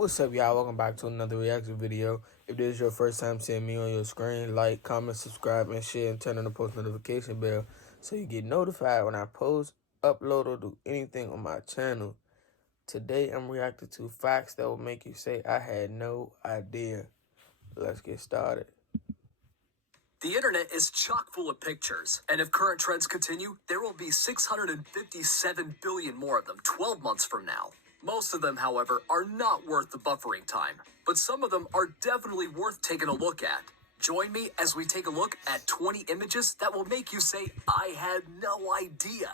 What's up, y'all? Welcome back to another reaction video. If this is your first time seeing me on your screen, like, comment, subscribe, and share, and turn on the post notification bell so you get notified when I post, upload, or do anything on my channel. Today, I'm reacting to facts that will make you say, I had no idea. Let's get started. The internet is chock full of pictures, and if current trends continue, there will be 657 billion more of them 12 months from now. Most of them, however, are not worth the buffering time, but some of them are definitely worth taking a look at. Join me as we take a look at 20 images that will make you say, I had no idea.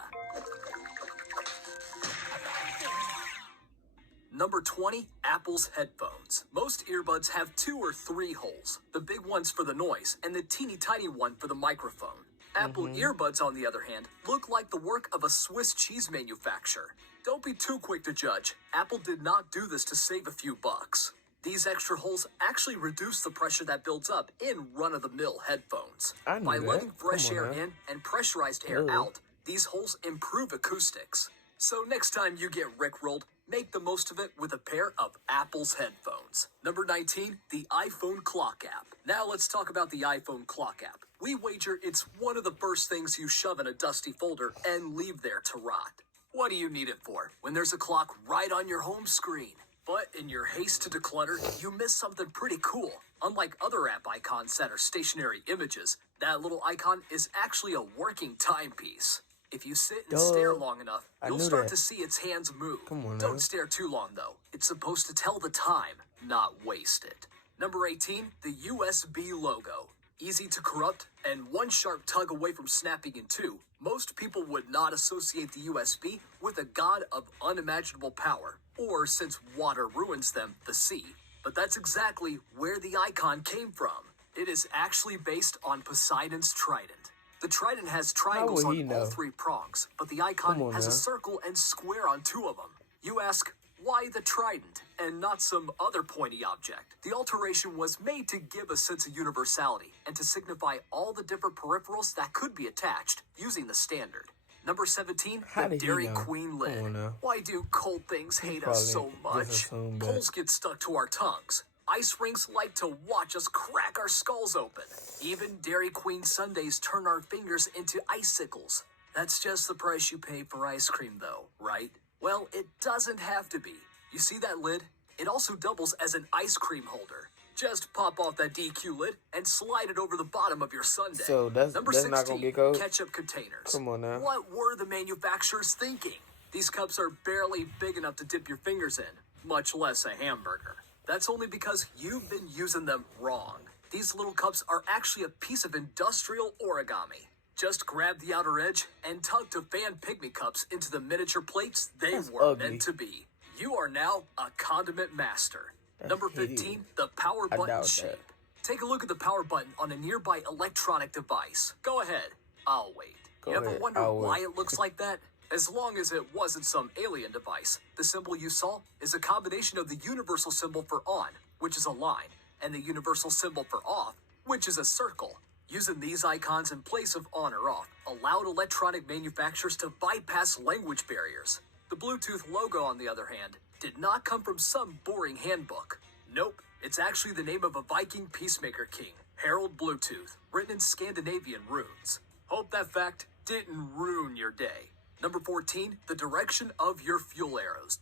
Number 20, Apple's headphones. Most earbuds have 2 or 3 holes, the big ones for the noise and the teeny tiny one for the microphone. Apple earbuds, on the other hand, look like the work of a Swiss cheese manufacturer. Don't be too quick to judge. Apple did not do this to save a few bucks. These extra holes actually reduce the pressure that builds up in run-of-the-mill headphones. By letting fresh air in and pressurized air out, these holes improve acoustics. So next time you get rickrolled, make the most of it with a pair of Apple's headphones. Number 19, the iPhone Clock app. Now let's talk about the iPhone Clock app. We wager it's one of the first things you shove in a dusty folder and leave there to rot. What do you need it for when there's a clock right on your home screen? But in your haste to declutter, you miss something pretty cool. Unlike other app icons that are stationary images, that little icon is actually a working timepiece. If you sit and stare long enough, you'll start to see its hands move. Don't stare too long, though. It's supposed to tell the time, not waste it. Number 18, the USB logo. Easy to corrupt and one sharp tug away from snapping in two, most people would not associate the USB with a god of unimaginable power, or since water ruins them, the sea. But that's exactly where the icon came from. It is actually based on Poseidon's trident. The trident has triangles on all 3 prongs, but the icon has a circle and square on 2 of them. You ask, why the trident and not some other pointy object? The alteration was made to give a sense of universality and to signify all the different peripherals that could be attached using the standard. Number 17, the Dairy Queen lid. Why do cold things hate us so much? Poles get stuck to our tongues. Ice rinks like to watch us crack our skulls open. Even Dairy Queen sundaes turn our fingers into icicles. That's just the price you pay for ice cream, though, right? Well, it doesn't have to be. You see that lid? It also doubles as an ice cream holder. Just pop off that DQ lid and slide it over the bottom of your sundae. So that's Number that's 16, not gonna get cold? ketchup containers. Come on now. What were the manufacturers thinking? These cups are barely big enough to dip your fingers in, much less a hamburger. That's only because you've been using them wrong. These little cups are actually a piece of industrial origami. Just grab the outer edge and tug to fan pygmy cups into the miniature plates they were meant to be. You are now a condiment master. Number 15, the power button shape. Take a look at the power button on a nearby electronic device. Go ahead. I'll wait. You ever wonder why it looks like that? As long as it wasn't some alien device, the symbol you saw is a combination of the universal symbol for on, which is a line, and the universal symbol for off, which is a circle. Using these icons in place of on or off allowed electronic manufacturers to bypass language barriers. The Bluetooth logo, on the other hand, did not come from some boring handbook. Nope, it's actually the name of a Viking peacemaker king, Harold Bluetooth, written in Scandinavian runes. Hope that fact didn't ruin your day. Number 14, the direction of your fuel arrows.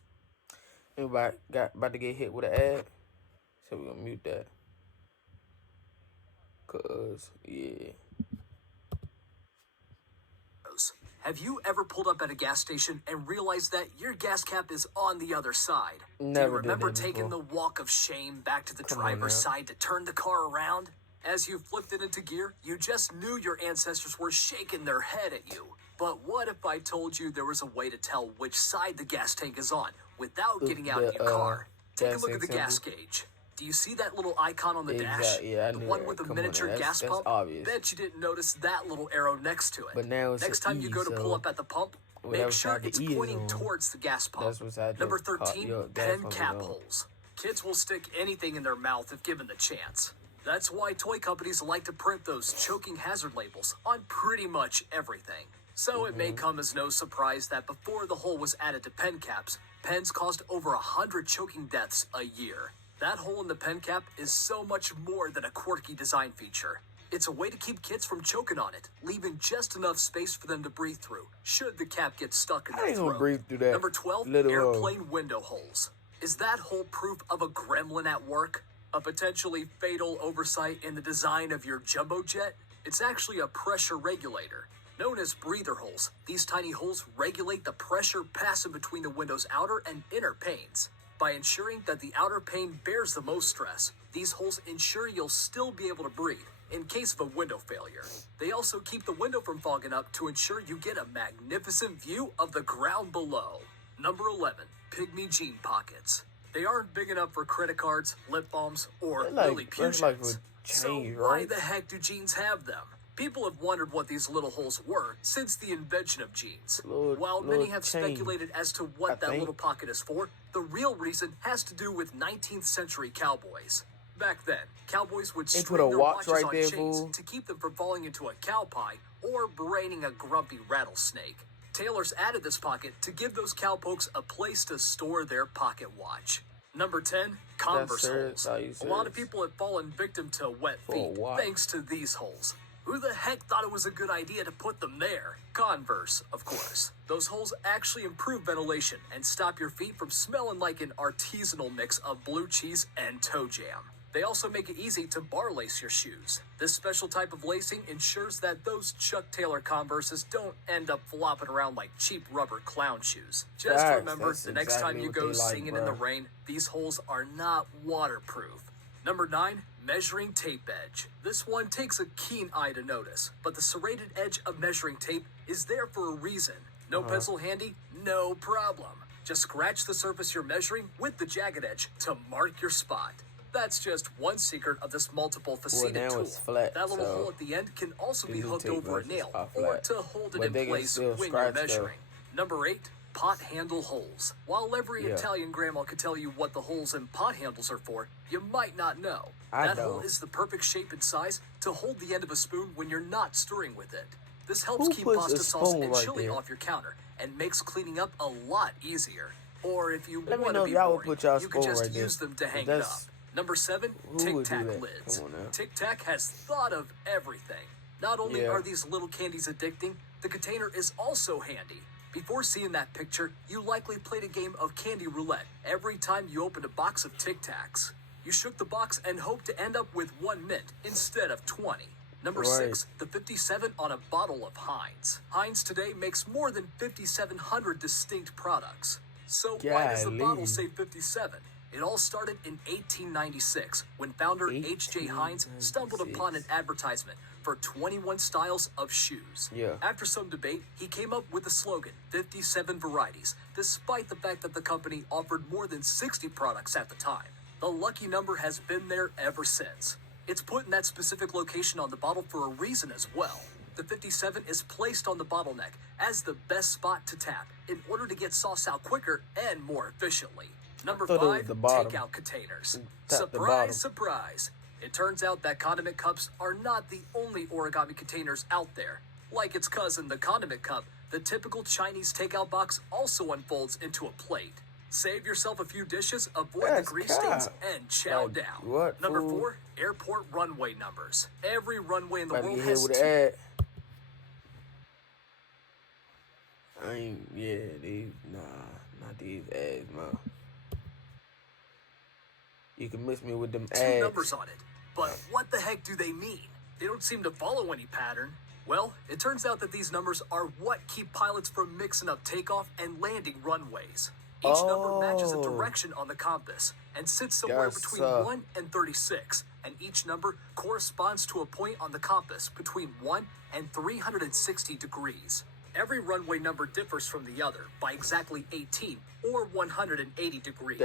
Everybody about to get hit with an ad, so we're gonna mute that. Cause, yeah. Have you ever pulled up at a gas station and realized that your gas cap is on the other side? Never. Do you remember taking the walk of shame back to the driver's side to turn the car around? As you flipped it into gear, you just knew your ancestors were shaking their head at you. But what if I told you there was a way to tell which side the gas tank is on without getting out of your car? Take a look at the gas gauge. Do you see that little icon on the dash? Yeah, the one with the miniature gas pump? Obvious. Bet you didn't notice that little arrow next to it. But now it's next time you go to pull up at the pump, make sure it's pointing towards the gas pump. Number 13, pen cap holes. Kids will stick anything in their mouth if given the chance. That's why toy companies like to print those choking hazard labels on pretty much everything. So it may come as no surprise that before the hole was added to pen caps, pens caused over 100 choking deaths a year. That hole in the pen cap is so much more than a quirky design feature. It's a way to keep kids from choking on it, leaving just enough space for them to breathe through, should the cap get stuck in I their ain't gonna throat. breathe through that. Number 12, little airplane window holes. Is that hole proof of a gremlin at work? A potentially fatal oversight in the design of your jumbo jet? It's actually a pressure regulator. Known as breather holes, these tiny holes regulate the pressure passing between the window's outer and inner panes. By ensuring that the outer pane bears the most stress, these holes ensure you'll still be able to breathe in case of a window failure. They also keep the window from fogging up to ensure you get a magnificent view of the ground below. Number 11, pygmy jean pockets. They aren't big enough for credit cards, lip balms, or Lilliputians. So why the heck do jeans have them? People have wondered what these little holes were since the invention of jeans. While many have speculated as to what that little pocket is for, the real reason has to do with 19th century cowboys. Back then, cowboys would string their watches on chains to keep them from falling into a cow pie or braining a grumpy rattlesnake. Tailors added this pocket to give those cowpokes a place to store their pocket watch. Number 10, Converse holes. A lot of people have fallen victim to wet feet thanks to these holes. Who the heck thought it was a good idea to put them there? Converse, of course. Those holes actually improve ventilation and stop your feet from smelling like an artisanal mix of blue cheese and toe jam. They also make it easy to bar lace your shoes. This special type of lacing ensures that those Chuck Taylor Converses don't end up flopping around like cheap rubber clown shoes. Just remember, the next time you go singing in the rain, these holes are not waterproof. Number 9, measuring tape edge. This one takes a keen eye to notice, but the serrated edge of measuring tape is there for a reason. No pencil handy? No problem. Just scratch the surface you're measuring with the jagged edge to mark your spot. That's just one secret of this multiple faceted tool. That little hole at the end can also be hooked over a nail or to hold it in place when you're measuring. Number 8, pot handle holes. While every Italian grandma could tell you what the holes in pot handles are for, you might not know. That hole is the perfect shape and size to hold the end of a spoon when you're not stirring with it. This helps keep pasta sauce and chili off your counter and makes cleaning up a lot easier. Or if you want to be boring, you can just use them to hang it up. Number 7, Tic Tac lids. Tic Tac has thought of everything. Not only are these little candies addicting, the container is also handy. Before seeing that picture, you likely played a game of candy roulette every time you opened a box of Tic Tacs. You shook the box and hoped to end up with 1 mint instead of 20. Number 6, the 57 on a bottle of Heinz. Heinz today makes more than 5,700 distinct products. So why does the bottle say 57? It all started in 1896 when founder H.J. Heinz stumbled upon an advertisement for 21 styles of shoes. After some debate, he came up with the slogan, 57 varieties, despite the fact that the company offered more than 60 products at the time. The lucky number has been there ever since. It's put in that specific location on the bottle for a reason as well. The 57 is placed on the bottleneck as the best spot to tap in order to get sauce out quicker and more efficiently. Number 5, takeout containers. Surprise, surprise. It turns out that condiment cups are not the only origami containers out there. Like its cousin, the condiment cup, the typical Chinese takeout box also unfolds into a plate. Save yourself a few dishes, avoid the grease stains, and chow down. Number 4, airport runway numbers. Every runway in the world has two. Not these ads, man. You can miss me with them ads. 2 numbers on it. But what the heck do they mean? They don't seem to follow any pattern. Well, it turns out that these numbers are what keep pilots from mixing up takeoff and landing runways. Each number matches a direction on the compass and sits somewhere between 1 and 36, and each number corresponds to a point on the compass between 1 and 360 degrees. Every runway number differs from the other by exactly 18 or 180 degrees.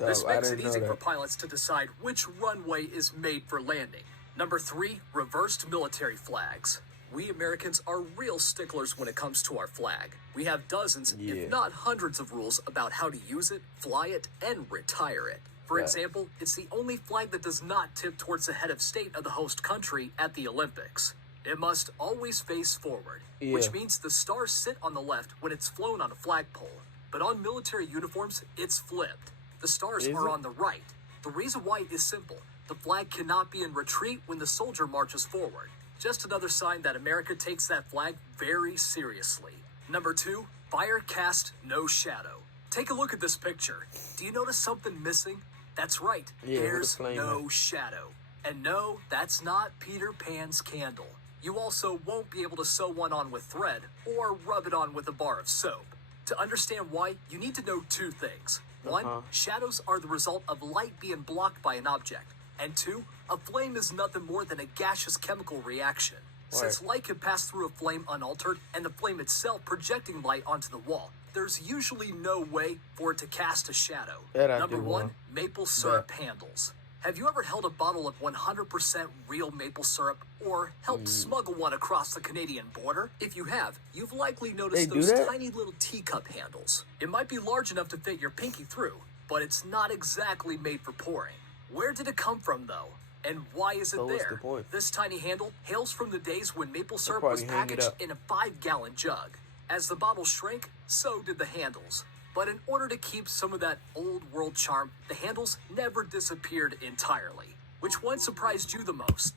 This makes it easy for pilots to decide which runway is made for landing. Number 3, reversed military flags. We Americans are real sticklers when it comes to our flag. We have dozens, if not hundreds of rules about how to use it, fly it, and retire it. For example, it's the only flag that does not tip towards the head of state of the host country at the Olympics. It must always face forward, which means the stars sit on the left when it's flown on a flagpole. But on military uniforms, it's flipped. The stars Is are it? on the right. The reason why is simple. The flag cannot be in retreat when the soldier marches forward. Just another sign that America takes that flag very seriously. Number 2, fire cast, no shadow. Take a look at this picture. Do you notice something missing? That's right, Yeah, with the there's flame no shadow. And no, that's not Peter Pan's candle. You also won't be able to sew one on with thread or rub it on with a bar of soap. To understand why, you need to know 2 things. 1, shadows are the result of light being blocked by an object. And 2, a flame is nothing more than a gaseous chemical reaction. Since light can pass through a flame unaltered and the flame itself projecting light onto the wall, there's usually no way for it to cast a shadow. That I Number do 1, want. maple syrup handles. Have you ever held a bottle of 100% real maple syrup or helped smuggle one across the Canadian border? If you have, you've likely noticed They do those that? tiny little teacup handles. It might be large enough to fit your pinky through, but it's not exactly made for pouring. Where did it come from, though? And why is it So what's there? the point? This tiny handle hails from the days when maple syrup probably was hang it packaged up. in a 5-gallon jug. As the bottles shrank, so did the handles. But in order to keep some of that old world charm, the handles never disappeared entirely. Which one surprised you the most?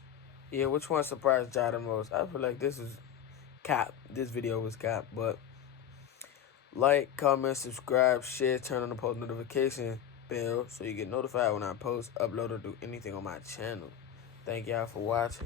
Yeah, which one surprised y'all the most? I feel like this is cap. This video was cap, but like, comment, subscribe, share, turn on the post notification bell so you get notified when I post, upload, or do anything on my channel. Thank y'all for watching.